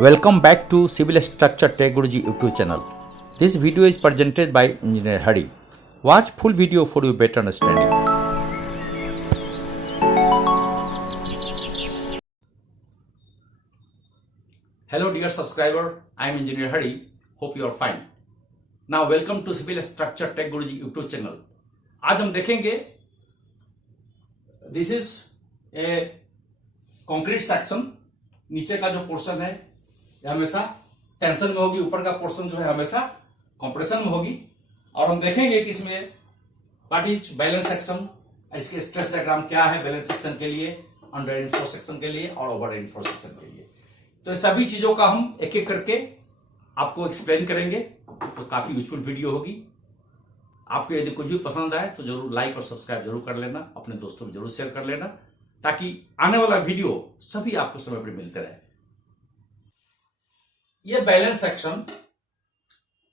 Welcome back to Civil Structure Tech Guruji YouTube channel. This video is presented by Engineer Hari. Watch full video for your better understanding. Hello dear subscriber, I am Engineer Hari. Hope you are fine. Now welcome to Civil Structure Tech Guruji YouTube channel. आज हम देखेंगे this is a concrete section. नीचे का जो portion है ये हमेशा tension में होगी, ऊपर का पोर्शन जो है हमेशा कंप्रेशन में होगी. और हम देखेंगे कि इसमें व्हाट इज बैलेंस सेक्शन, इसके स्ट्रेस डायग्राम क्या है बैलेंस सेक्शन के लिए, अंडर रेनफोर्स सेक्शन के लिए और ओवर रेनफोर्स सेक्शन के लिए. तो सभी चीजों का हम एक एक करके आपको एक्सप्लेन करेंगे. तो काफी यूजफुल वीडियो होगी. आपको यदि कुछ भी पसंद आए तो जरूर लाइक और सब्सक्राइब जरूर कर लेना, अपने दोस्तों में जरूर शेयर कर लेना, ताकि आने वाला वीडियो सभी आपको समय पर मिलते रहे. ये बैलेंस सेक्शन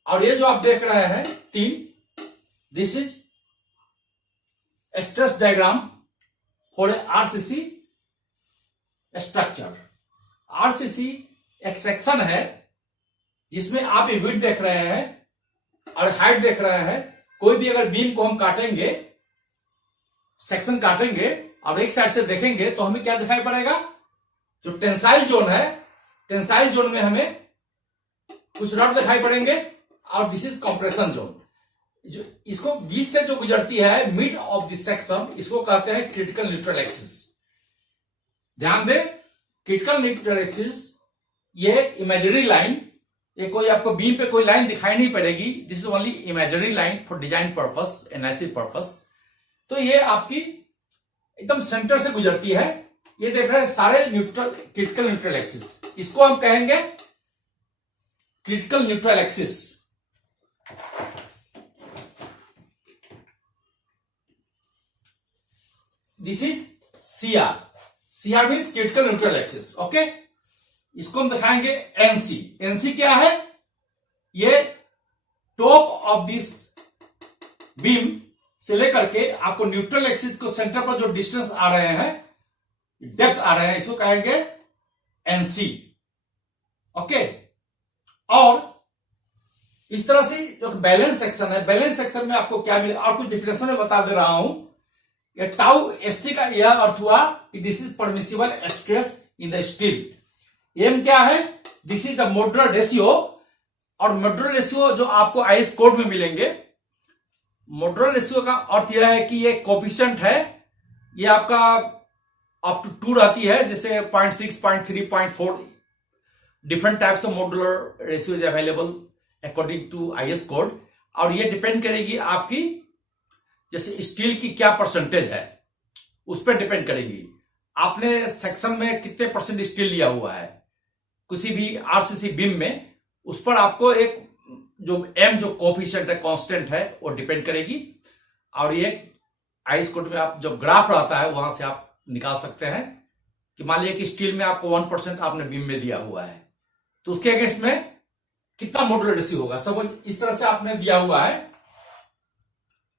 और ये जो आप देख रहे हैं तीन, this is stress diagram for RCC structure. RCC एक सेक्शन है जिसमें आप ये विड्थ देख रहे हैं और हाइट देख रहे हैं. कोई भी अगर बीम को हम काटेंगे, सेक्शन काटेंगे और एक साइड से देखेंगे तो हमें क्या दिखाई पड़ेगा, जो टेंसाइल जोन है, टेंसाइल जोन में हमें कुछ रॉड दिखाई पड़ेंगे और दिस इज कंप्रेशन जोन. जो इसको बीच से जो गुजरती है मिड ऑफ दिस सेक्शन, इसको कहते हैं क्रिटिकल न्यूट्रल एक्सिस. ध्यान दें, क्रिटिकल न्यूट्रल एक्सिस ये इमेजिनरी लाइन, ये कोई आपको बीम पे कोई लाइन दिखाई नहीं पड़ेगी. This is only imaginary line for design purpose, analysis purpose. तो ये आपकी एकदम सेंटर से गुजरती है. ये देख रहे हैं सारे न्यूट्रल, क्रिटिकल न्यूट्रल एक्सिस, इसको हम कहेंगे critical neutral axis. This is CR. CR means critical neutral axis. Okay, इसको हम दिखाएंगे एनसी. एनसी क्या है, ये टॉप ऑफ दिस बीम से लेकर के आपको न्यूट्रल एक्सिस को सेंटर पर जो डिस्टेंस आ रहे हैं, डेप्थ आ रहे हैं, इसको कहेंगे एनसी. ओके, और इस तरह से जो बैलेंस सेक्शन है, बैलेंस सेक्शन में आपको क्या मिलेगा, और कुछ डिफिनेशन में बता दे रहा हूं. ये टाउ एसटी का यह अर्थ हुआ कि this is permissible stress in the steel. M क्या है, this is the modular ratio. और मॉड्यूलर रेशियो जो आपको आईएस कोड में मिलेंगे, मॉड्यूलर रेशियो का अर्थ यह है कि ये कोफिशिएंट है, ये आपका अप टू 2 रहती है, जैसे 0.6, 0.3, 0.4 different types of modular ratio is available according to IS code. और ये डिपेंड करेगी आपकी, जैसे स्टील की क्या परसेंटेज है उस पर डिपेंड करेगी. आपने सेक्शन में कितने परसेंट स्टील लिया हुआ है किसी भी आरसीसी बीम में, उस पर आपको एक जो एम जो कोफिशिएंट है, कांस्टेंट है, वो डिपेंड करेगी. और ये आईएस कोड में आप जो ग्राफ रहता है वहां से आप निकाल सकते हैं कि मान लीजिए कि स्टील में आपको 1% आपने बीम में दिया हुआ है, तो उसके अगेंस्ट में कितना मॉड्यूलर रेशियो होगा. सब इस तरह से आपने दिया हुआ है.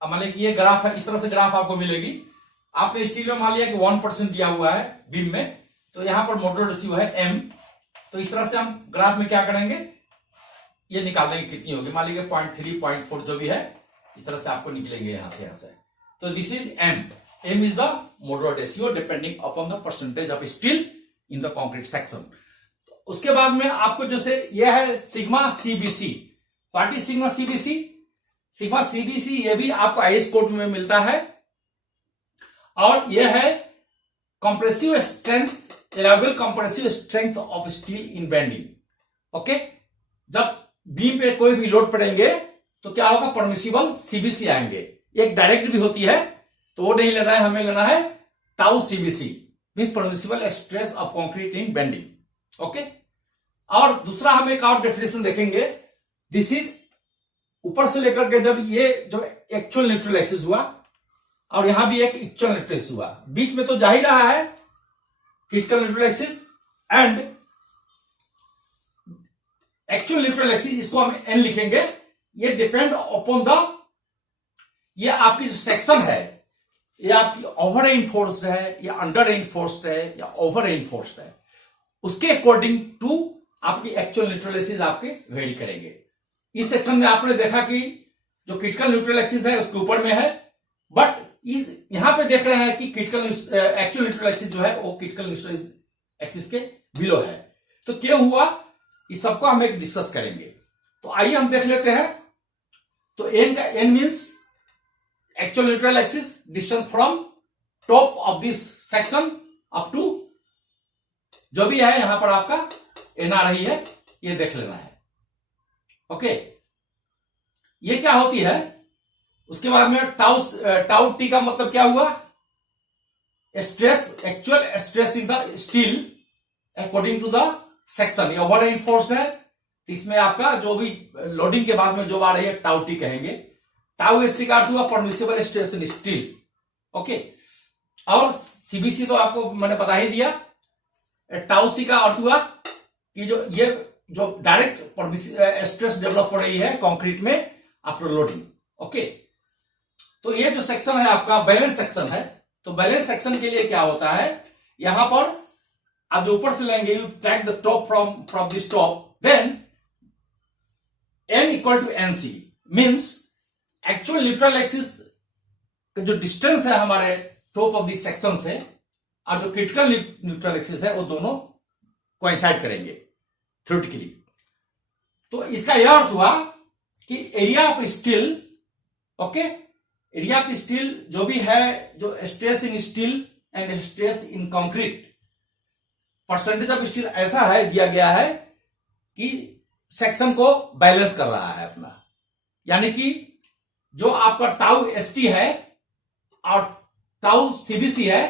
अब मान लीजिए कि ये ग्राफ है, इस तरह से ग्राफ आपको मिलेगी. आपने स्टील में मान लिया कि 1% दिया हुआ है बीम में, तो यहां पर मॉड्यूलर रेशियो है एम. तो इस तरह से हम ग्राफ में क्या करेंगे, ये निकाल देंगे कितनी होगी. मान लीजिए 0.3, 0.4 जो भी है, इस तरह से आपको निकलेंगे यहां से. तो this is M. M is the modular ratio depending upon the percentage of steel in the concrete section. उसके बाद में आपको जैसे यह है sigma CBC. What is sigma CBC? Sigma CBC ये भी आपको आईएस कोड में मिलता है, और यह है compressive strength, allowable compressive strength of steel in bending. Okay, जब बीम पे कोई भी लोड पड़ेंगे तो क्या होगा, परमिसिबल सीबीसी आएंगे. एक डायरेक्ट भी होती है, तो वो नहीं लेना है, हमें लेना है tau CBC, means permissible stress of concrete in bending. Okay, और दूसरा हम एक और डेफिनेशन देखेंगे. दिस इज ऊपर से लेकर के जब ये जो एक्चुअल न्यूट्रल एक्सिस हुआ और यहां भी एक एक्चुअल न्यूट्रल एक्सिस हुआ, बीच में तो जा ही रहा है critical neutral axis and actual neutral axis, इसको हम एन लिखेंगे. ये डिपेंड अपॉन द, ये आपकी जो सेक्शन है, ये आपकी ओवर रेनफोर्स्ड है या अंडर रेनफोर्स्ड है या ओवर रेनफोर्स्ड है, उसके अकॉर्डिंग टू आपकी एक्चुअल न्यूट्रल एक्सिस आपके वेरी करेंगे। इस सेक्शन में आपने देखा कि जो क्रिटिकल न्यूट्रल एक्सिस है उसके ऊपर में है, बट इस यहां पे देख रहे हैं कि क्रिटिकल एक्चुअल न्यूट्रल एक्सिस जो है वो क्रिटिकल न्यूट्रल एक्सिस के बिलो है। तो क्यों हुआ, इस सबको हम एक डिस्कस करेंगे। तो आइए हम देख लेते हैं। तो N means actual neutral axis distance from top of this section up to जो भी है यहां पर आपका एन आ रही है, ये देख लेना है। ओके, ये क्या होती है, उसके बाद में टाउ टी का मतलब क्या हुआ, stress, actual stress in the steel according to the section. ये ओवर एनफोर्स्ड है, तो इसमें आपका जो भी लोडिंग के बाद में जो आ रही है टाउ टी कहेंगे। टाउ एस टी का अर्थ हुआ परमिसिबल स्ट्रेस इन स्टील। ओके, और सीबीसी तो आपको मैंने बता ही दिया। टाउ सी का अर्थ हुआ कि जो डायरेक्ट स्ट्रेस डेवलप हो रही है कंक्रीट में आफ्टर लोडिंग। ओके, तो ये जो सेक्शन है आपका बैलेंस सेक्शन है। तो बैलेंस सेक्शन के लिए क्या होता है, यहां पर आप जो ऊपर से लेंगे, you take the top from this top, then N equal to N C means actual neutral axis का जो डिस्टेंस है हमारे टॉप ऑफ दिस सेक्शन से और जो क्रिटिकल न्यूट्रल एक्सिस है वो दोनों कोइंसाइड करेंगे थ्योरेटिकली। तो इसका यह अर्थ हुआ कि area of steel, okay, area of steel जो भी है, जो stress in steel and stress in concrete, percentage of steel ऐसा है दिया गया है कि सेक्शन को बैलेंस कर रहा है अपना। यानी कि जो आपका टाउ एसटी है और टाउ सीबीसी है,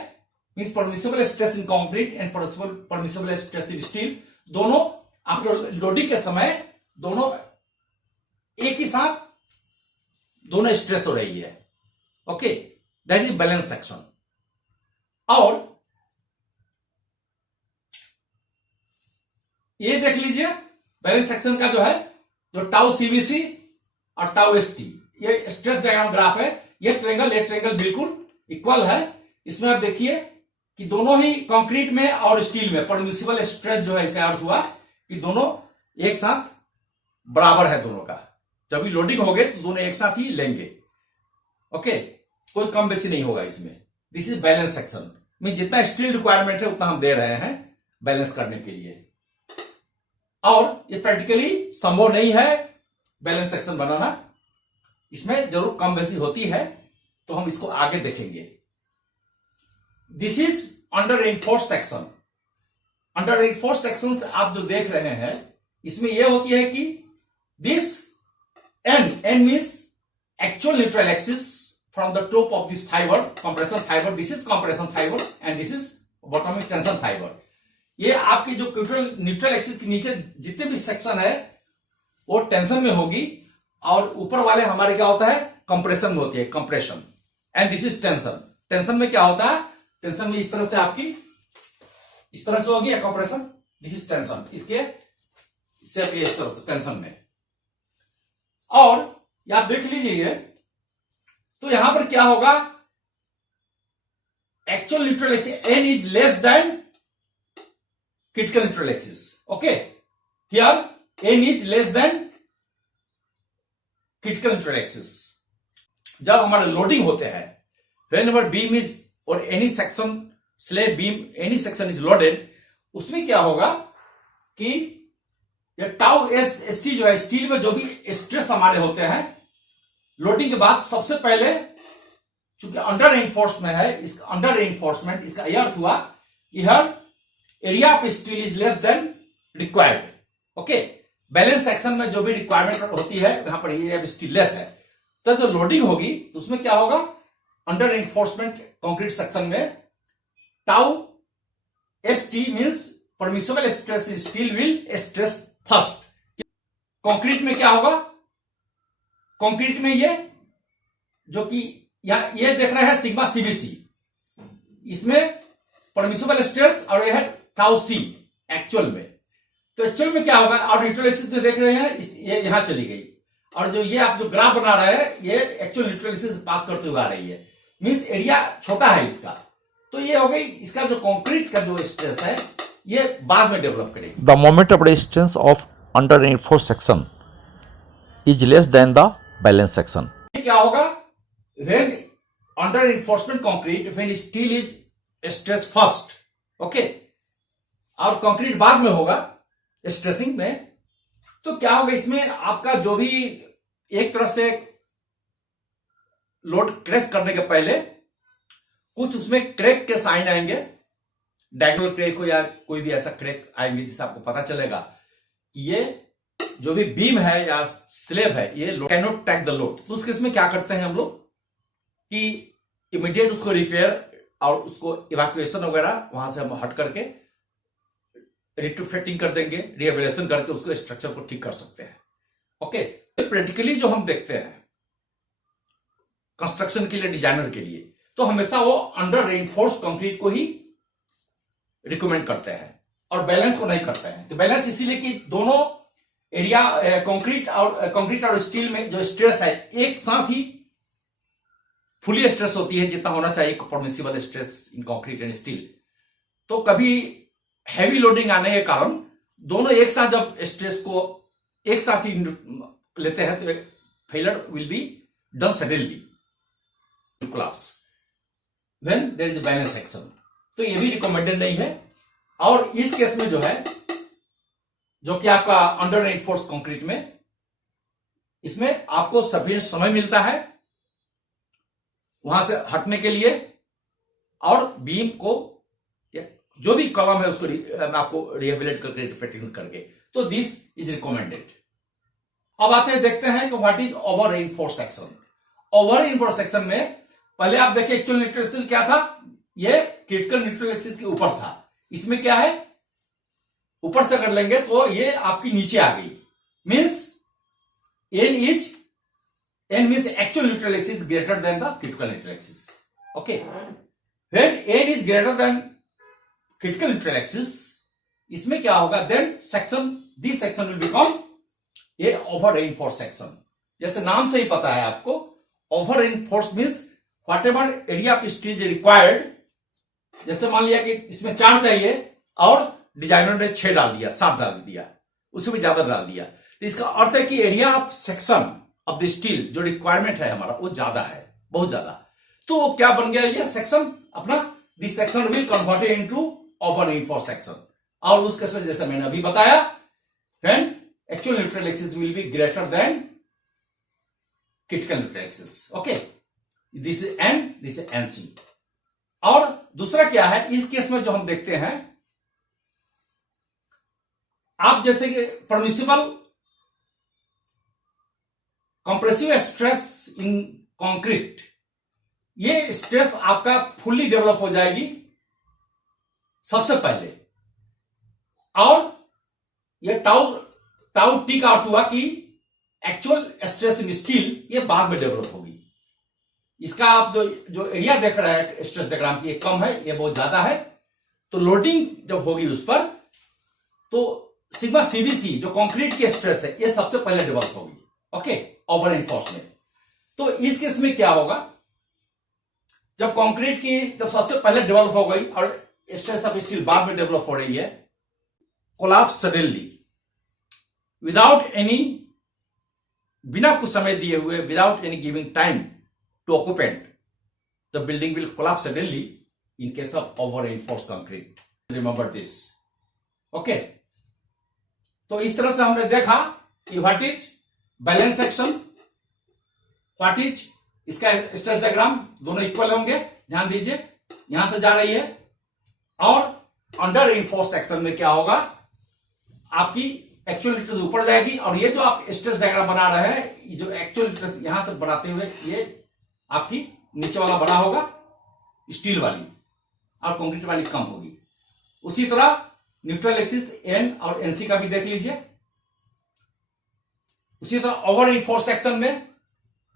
means permissible stress in concrete and permissible stress in steel, दोनों आफ्टर लोडिंग के समय दोनों एक ही साथ दोनों स्ट्रेस हो रही है। Okay, that is balance section. और ये देख लीजिए बैलेंस सेक्शन का जो है, जो टाउ सीबीसी और टाउ एसटी, ये स्ट्रेस डायग्राम ग्राफ है। ये ट्रेंगल बिल्कुल इक्वल है। इसमें आप देखिए कि दोनों ही कंक्रीट में और स्टील में परमिसिबल स्ट्रेस जो है, इसका अर्थ हुआ कि दोनों एक साथ बराबर है दोनों का। जब भी लोडिंग होगे तो दोनों एक साथ ही लेंगे। ओके, कोई कम बेसी नहीं होगा इसमें। दिस इज बैलेंस सेक्शन में जितना स्टील रिक्वायरमेंट है उतना हम दे रहे हैं बैलेंस करने के लिए। और ये प्रैक्टिकली संभव नहीं है बैलेंस सेक्शन बनाना, इसमें जरूर कम बेसी होती है, तो हम इसको आगे देखेंगे। This is under reinforce section. Under reinforce section आप जो देख रहे हैं, इसमें यह होती है कि this N means actual neutral axis from the top of this fibre, compression fibre, this is compression fibre and this is bottom में टेंशन फाइबर। ये आपकी जो न्यूट्रल एक्सिस के नीचे जितने भी सेक्शन है वो टेंशन में होगी, और ऊपर वाले हमारे क्या होता है, कंप्रेशन में होती है, compression, and this is tension. Tension में क्या होता है, टेंशन में इस तरह से आपकी इस तरह से होगी कंप्रेशन, दिस इज टेंशन, इसके इससे इस तरह से टेंशन में। और आप देख लीजिए तो यहां पर क्या होगा, actual neutral axis N is less than critical neutral axis. Okay, here N is less than critical neutral axis. जब हमारे लोडिंग होते हैं, व्हेनेवर बीम इज और any section slab beam any section is loaded, उसमें क्या होगा कि ये टाउ एस टी जो है, स्टील में जो भी स्ट्रेस हमारे होते हैं लोडिंग के बाद, सबसे पहले चूंकि अंडर रेनफोर्समेंट है, इस अंडर रेनफोर्समेंट इसका यह अर्थ हुआ कि हर area of steel is less than required. Okay, balance section में जो भी रिक्वायरमेंट होती है वहां पर एरिया ऑफ स्टील लेस है, तो जो लोडिंग होगी तो उसमें क्या होगा, अंडर रेनफोर्समेंट कंक्रीट सेक्शन में tau S T means permissible stress steel will stress first. Concrete में क्या होगा, कंक्रीट में ये जो कि ये देख रहे हैं सिग्मा सीबीसी, इसमें परमिसिबल स्ट्रेस और यह है टाउ सी एक्चुअल में। तो एक्चुअल में क्या होगा, और न्यूट्रल एक्सिस में देख रहे हैं ये यहां चली गई, और जो ये आप जो ग्राफ बना रहे हैं ये एक्चुअल न्यूट्रल एक्सिस पास करते हुए आ रही है, मींस एरिया छोटा है इसका। तो ये हो गई इसका जो कंक्रीट का जो स्ट्रेस है ये बाद में डेवलप करेगी। The moment of resistance of under reinforced section is less than the balance section. ये क्या होगा? When under reinforcement concrete, when steel is stressed first, okay, और कंक्रीट बाद में होगा स्ट्रेसिंग में, तो क्या होगा इसमें आपका जो भी एक तरह से लोड क्रैश करने के पहले कुछ उसमें क्रैक के साइन आएंगे, डायगोनल क्रैक हो या कोई भी ऐसा क्रैक आएंगे जिससे आपको पता चलेगा कि ये जो भी बीम है या स्लेब है ये can not take the load. तो उस केस में क्या करते हैं हम लोग कि इमीडिएट उसको रिपेयर और उसको इवैक्यूएशन वगैरह वहां से हम हट करके रिट्रोफिटिंग कर देंगे, रिहेबिलिटेशन करके उसको स्ट्रक्चर को ठीक कर सकते हैं। ओके, प्रैक्टिकली जो हम देखते हैं कंस्ट्रक्शन के लिए, डिजाइनर के लिए, तो हमेशा वो अंडर रेनफोर्स कंक्रीट को ही रिकमेंड करते हैं और बैलेंस को नहीं करते हैं। तो बैलेंस इसीलिए कि दोनों एरिया कंक्रीट और स्टील में जो स्ट्रेस है एक साथ ही फुली स्ट्रेस होती है जितना होना चाहिए permissible stress in concrete and steel. तो कभी हैवी लोडिंग आने के कारण दोनों एक साथ जब स्ट्रेस को एक साथ ही लेते हैं तो failure will be done suddenly collapse when there is a balance section. तो ये भी रिकमेंडेड नहीं है। और इस केस में जो है, जो कि आपका अंडर रेनफोर्स कंक्रीट में, इसमें आपको सफिशिएंट समय मिलता है वहां से हटने के लिए और बीम को जो भी कॉलम है उसको आपको रिहेबिलिटेट करके फिटिंग करके, तो दिस इज रिकमेंडेड। अब आते हैं, देखते हैं कि what is over reinforce section. Over reinforce section में पहले आप देखिए एक्चुअल न्यूट्रल एक्सिस क्या था, ये क्रिटिकल न्यूट्रल एक्सिस के ऊपर था। इसमें क्या है, ऊपर से कर लेंगे तो ये आपकी नीचे आ गई, means n means actual neutral axis greater than the critical neutral axis. Okay, when n is greater than critical neutral axis, इसमें क्या होगा, then this section will become a over reinforced section. जैसे नाम से ही पता है आपको, over reinforced means whatever area of steel is required. जैसे मान लिया कि इसमें 4 चाहिए और डिजाइनर ने 6 डाल दिया, 7 डाल दिया, उससे भी ज्यादा डाल दिया, तो इसका अर्थ है कि area of section of the steel जो रिक्वायरमेंट है हमारा वो ज्यादा है, बहुत ज्यादा। तो क्या बन गया ये सेक्शन अपना, this section will converted into over reinforce section. और उस केस में जैसे मैंने अभी बताया, when actual neutral axis will be greater than critical neutral axis. Okay, this is an, this is NC. और दूसरा क्या है इस केस में जो हम देखते हैं, आप जैसे कि permissible compressive stress in concrete, ये स्ट्रेस आपका फुल्ली डेवलप हो जाएगी सबसे पहले, और ये टाउ टी का अर्थ हुआ कि एक्चुअल स्ट्रेस इन स्टील ये बाद में डेवलप होगी। इसका आप जो एरिया देख रहे हैं स्ट्रेस डायग्राम की, ये कम है, ये बहुत ज्यादा है, तो लोडिंग जब होगी उस पर तो सिग्मा सीबीसी जो कंक्रीट की स्ट्रेस है ये सबसे पहले डेवलप होगी। Okay, over reinforcement. तो इस केस में क्या होगा, जब कंक्रीट की जब सबसे पहले डेवलप हो गई और स्ट्रेस ऑफ स्टील बाद में डेवलप हो रही है, कोलैप्स सडनली विदाउट एनी, बिना कुछ समय दिए हुए, without any giving time to occupant, the building will collapse suddenly in case of over reinforced concrete. Remember this. Okay, तो इस तरह से हमने देखा कि what is balance section, what is इसका स्ट्रेस डायग्राम, दोनों इक्वल होंगे, ध्यान दीजिए, यहां से जा रही है। और अंडर रेनफोर्स सेक्शन में क्या होगा, आपकी एक्चुअल न्यूट्रल ऊपर जाएगी, और ये जो आप स्ट्रेस डायग्राम बना रहे हैं, जो एक्चुअल न्यूट्रल यहां से बनाते हुए ये आपकी नीचे वाला बड़ा होगा स्टील वाली, और कंक्रीट वाली कम होगी। उसी तरह न्यूट्रल एक्सिस एन और एनसी का भी देख लीजिए। उसी तरह ओवर रेनफोर्स सेक्शन में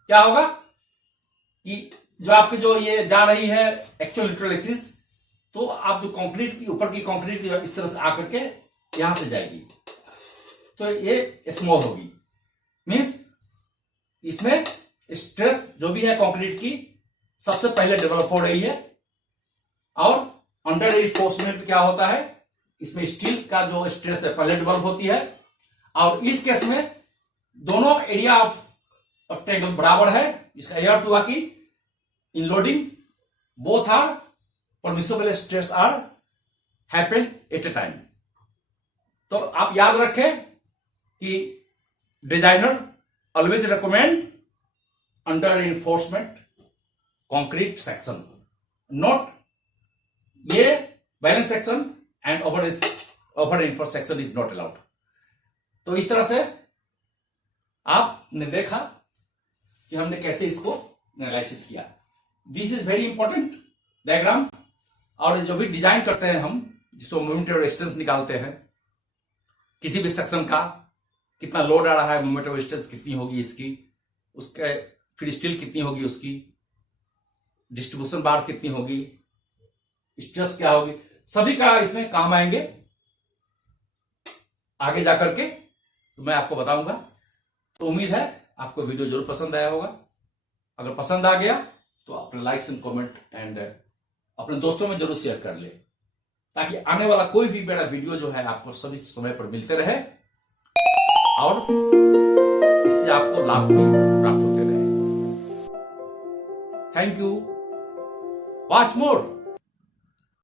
क्या होगा कि जो आपकी जो ये जा रही है एक्चुअल न्यूट्रल एक्सिस, तो आप जो कंक्रीट की ऊपर की कंक्रीट की इस तरह से आकर के यहां से जाएगी, तो ये स्मॉल होगी, मींस इसमें स्ट्रेस जो भी है कंक्रीट की सबसे पहले डेवलप हो रही है। और अंडर रेनफोर्समेंट क्या होता है, इसमें स्टील का जो स्ट्रेस है पहले डेवलप होती है, और इस केस में दोनों एरिया ऑफ ट्रायंगल बराबर है। इसका यह अर्थ हुआ कि in loading both are permissible stress are happen at a time. तो आप याद रखें कि designer always recommend under reinforcement concrete section, not ये balance section and over reinforce section is not allowed. तो इस तरह से आपने देखा कि हमने कैसे इसको एनालिसिस किया। This is very important diagram. और जो भी डिजाइन करते हैं हम, जिसको मोमेंट ऑफ रेजिस्टेंस निकालते हैं किसी भी सेक्शन का, कितना लोड आ रहा है, मोमेंट ऑफ रेजिस्टेंस कितनी होगी इसकी, उसके फिर स्टील कितनी होगी उसकी, डिस्ट्रीब्यूशन बार कितनी होगी, स्टेप्स क्या होगी, सभी का इसमें काम आएंगे आगे जाकर के, तो मैं आपको बताऊंगा। तो उम्मीद है आपको वीडियो जरूर पसंद आया होगा। अगर पसंद आ गया तो अपने लाइक्स एंड कमेंट एंड अपने दोस्तों में जरूर शेयर कर ले, ताकि आने वाला कोई भी मेरा वीडियो जो है आपको सभी समय पर मिलते रहे और इससे आपको लाभ भी प्राप्त होते रहे। Thank you, watch more.